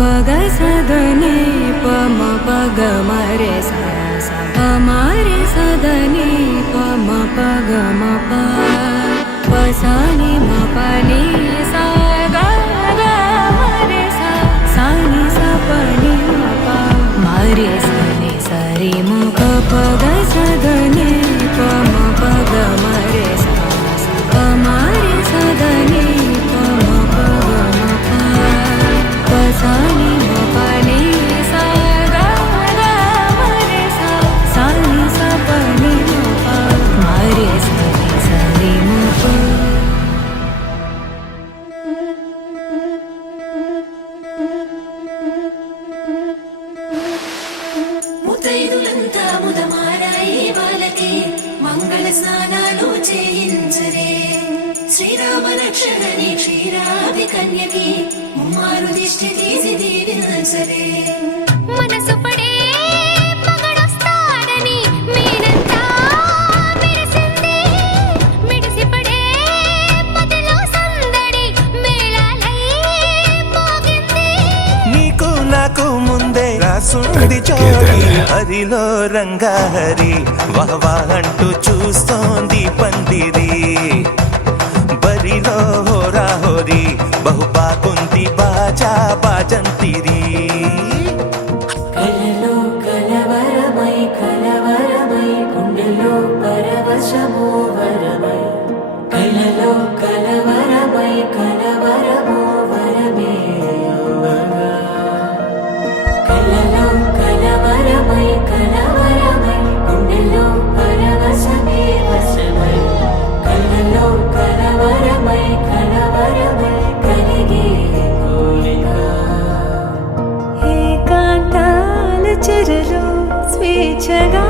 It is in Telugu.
పగ సదని పమ పగ మరే స మరే సదని పమ పగ మప పసాని మపని సా గా మరే సాని సపని మప మరే సని సరి ముఖ పగ సదని పమ పగ మరే స మరే సదని పమ పగ మప పసాని మపని సా గా మరే సాని సపని మప మరే సని సరి ముఖ ముతైదులంతా ముదమారాయి వాళ్ళకి మంగళ స్నానాలు చేయించరే శ్రీరామ రక్షణని క్షీరాది కన్యకి ముమ్మారు దిష్టి తీసి దీవించరే మనసు పడే మగడొస్తాడని మీనంతా మెరిసింది మిడిసి పడే పదిలో సందడి మేళాలై మోగింది నీకు నాకు ముందే రాసుంది చోరీ హరిలో రంగాహరి వహవా అంటూ చూస్తోంది పందిరి బరిలో హోరా హోరి బహు బాగుంది బాజా బాజంతిరి కలలో కలవరమై కలవరమై గుండెలో పరవశమో వరమై కలలో కలవరమై కలవరమో వరమే యువగా కలలో కలవరమై కలవరమై గుండెలో పరవశమే వశమై కలలో కలవరమై కలవరమై కలిగే కోరిక ఏకాంతాల చెరలో స్వేచ్ఛగా